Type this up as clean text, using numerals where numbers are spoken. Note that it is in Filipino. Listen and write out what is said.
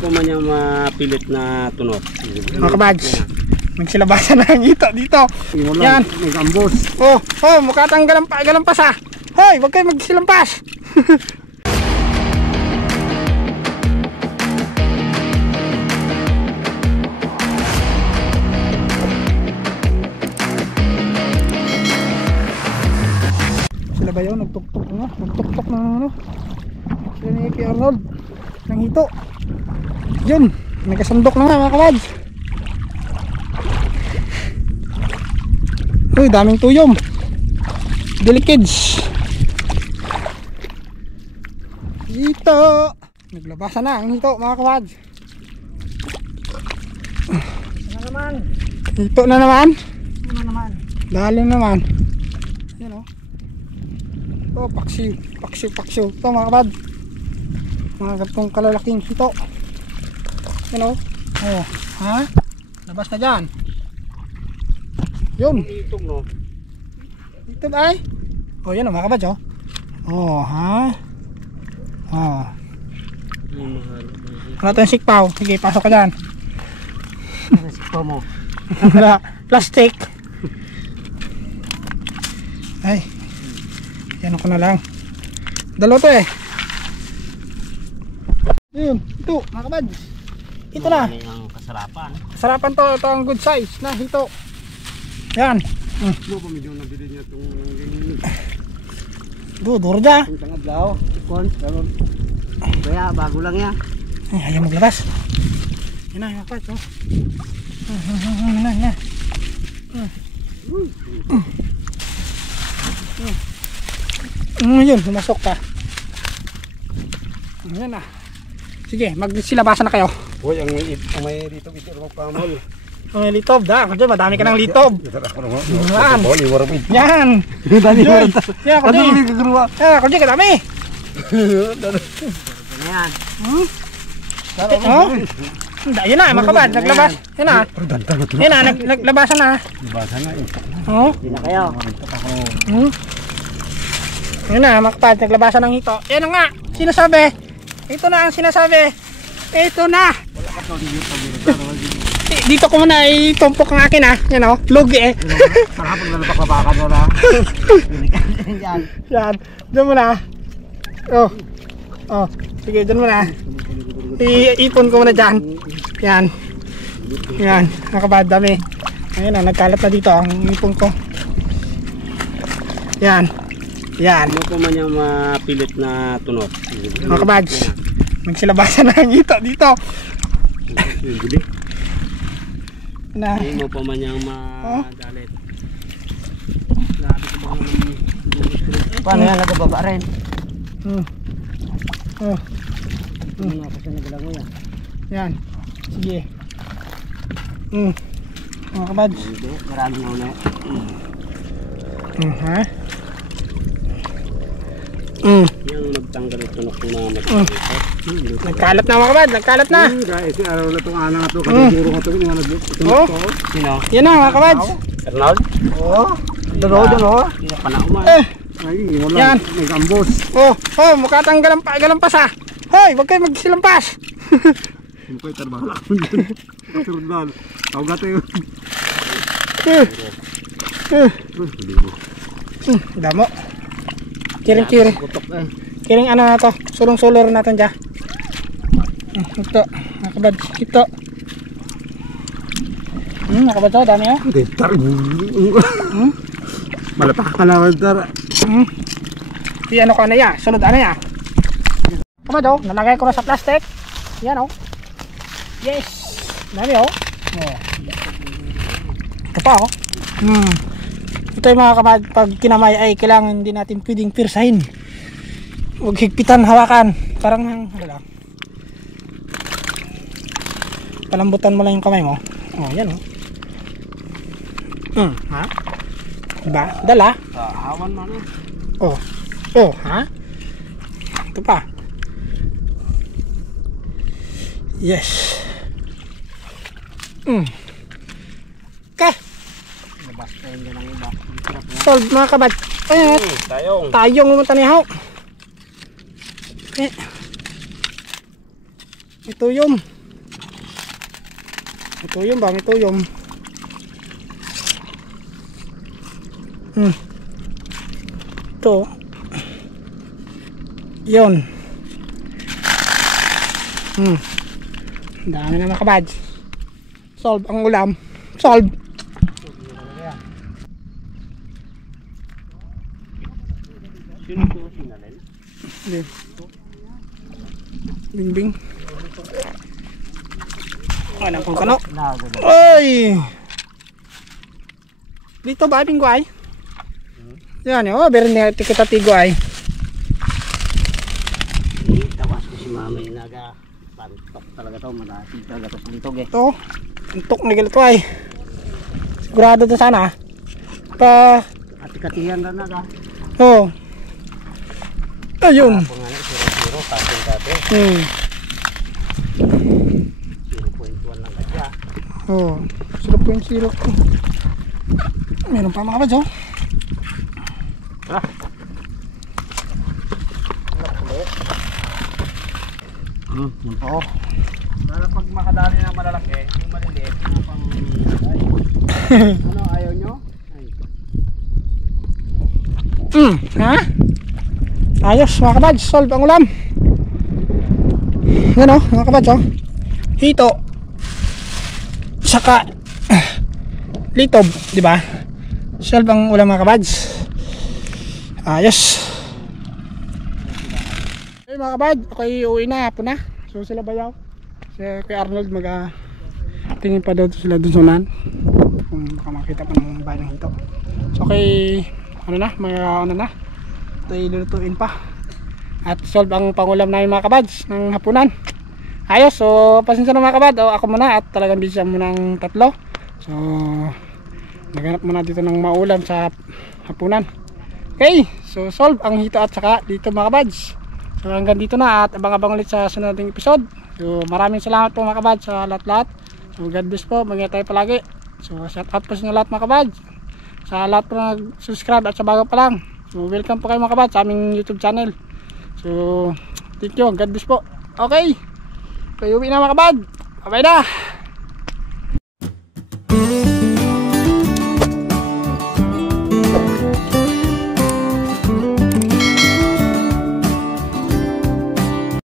po man yung mapilit na tunot. Mga kabads, magsilabasan na ang hito dito. Yan. May gambos. Oh, mukha tang galampas ah. Hoy, wag kayo magsilampas. Sila ba yun? Nagtuktok ng ano? Sila ni P. Arnold ng hito. Yun, nagkasandok na nga mga kabads. Uy, daming tuyom. Delikids. Hito. Naglabasan na ang hito mga kabads. Hito na naman. Dalim naman. Yan o. Ito, paksiw. Ito mga kabad. Mga gatong kalalaking hito. Yan o. Oh, ha? Labas na dyan. Yun. Itong no. Ito ba ay? Oh, yan o mga kabad o. Oh, ha? Oh. Wala tayong sikpaw. Sige, pasok ka dyan. Sikpaw mo. Wala. Plastic. Ay. Yan ako na lang. Dalawa to eh. Yun. Ito mga kabad. Ito na. Ang kasarapan. Sarapan to. Ito ang good size na hito. Yan. Ano pa medyo nabili niya itong Dudor dya. Ang tangablaw. Ikon. Kaya bago lang yan. Ay, ayaw maglabas. Yan na. Yan na. Yan na. Yun, pumasok ka. Yan na. Sige, magsilabasan na kayo. Hoy, ang may dito magpamol. Ang litob, da. Ako dyan, madami ka ng litob. Yan. Yan. Yan, ako dyan. Yan, ako dyan, kadami. Yan. Yan na, makabad, naglabas. Yan na. Yan na, naglabasan na. Labasan na eh. Oo. Hindi na kayo. Yan na, makapad, naglabasan ng hito. Yan na nga, sinasabi. Ito na ang sinasabi. Ito na. Dito ko muna itumpok ang akin ha. Yan o, lugi eh. Sarap ang lalabak-labakan mo na. Yan. Yan, dyan mo na. Oh, sige, dyan mo na. Iipon ko muna dyan. Yan. Yan, makapad, dami. Ayun na, nagkalat na dito ang ipon ko. Yan. Yan. Ano po man yung mapilit na tunot? Mga kabads, magsilabasan na ang hito dito. Na. Hindi mo pa man yung madalit. Paano yan? Nagababa rin. Ano ako sa nagalang mo yan? Yan. Sige. Mga kabads. Marami na ulit. Ha? Yung magtanggal ito na kung Nagkalat na mga kabad, nagkalat na. Guys, araw na itong anang ito. Kataguro ka ito. Sino? Yan na mga kabad. Arnold? Oo. Dalo. Panauman. Yan. May gambos. Oh, mukha tang galampas ah. Hoy, wag kayo magsilampas. Hindi ko itarbala. Kasurundan. Tawag natin yun. Damo. Kiring. Kiring ano na to? Sulong-sulor natin dyan. Ito, nakabad. Ito. Nakabad to, dami oh. Malapak ka naman tara. Ano ko na ya? Sunod ano ya? Nakabad oh, nalagay ko na sa plastic. Yan oh. Yes. Dami oh. Ito pa oh. Ito yung mga kabad, pag kinamay ay kailangan hindi natin pwedeng pirsahin. Huwag higpitan, hawakan. Parang ano lang. Palambutan mo lang yung kamay mo. Oh, yan oh. Ha? Diba? Dala? Hawan mo na. Ha? Ito pa. Yes. Okay. Basta yun lang iba. Solve mga kabad. Tayong naman tanihaw. Ituyom. Ituyom ba? Ituyom. Ito. Yun. Dami na mga kabads. Solve ang ulam. Solve. Bingbing. Ano kung kano? Oy! Dito ba binggo ay? Yan oh, berin ni kita tigo ay. Tawas ko si mama yung pantok talaga to, malaki talaga to sa litog eh. Ito, antok na gilito ay. Sigurado to sana. Pa Ati-katihan na naga. oh. Ayun. Kung ano, 0.0, kasing dati. 0.1 lang kadya. Oh, 0.0. Meron pa mga kabads oh. Ah. Yun po. Para pag makadali ng malalaki, yung maliliit, yung pang... Ano, ayaw nyo? Ha? Ayos mga kabads, solve ang ulam. Yan oh, mga kabads oh. Hito. Saka litob, di ba? Solve ang ulam mga kabads. Ayos. Hey mga kabads, ako'y uwi na, hapon na. So sila bayaw. Si kay Arnold tingin pa daw sila dun sa unahan. Kung baka makita pa ng bahay ng hito. So okay, ano na, may ano na. Ito ilulutuin pa. At solve ang pangulam namin mga kabads ng hapunan. Ayos, so pasensya na mga kabad. O, ako muna at talagang busy muna ng tatlo. So naghanap muna dito ng maulam sa hapunan. Okay, so solve ang hito at saka dito mga kabads. So hanggang dito na at abang-abang ulit sa sunod nating episode. So maraming salamat po mga kabads sa lahat-lahat. So God bless po, mag-ingat tayo palagi. So shout out po sa inyo lahat mga kabads. Sa lahat po nag-subscribe at sa bago pa lang. So welcome po kayo mga kabads sa aming YouTube channel. So thank you, God bless po. Okay, so uwi na mga kabad. Bye bye na.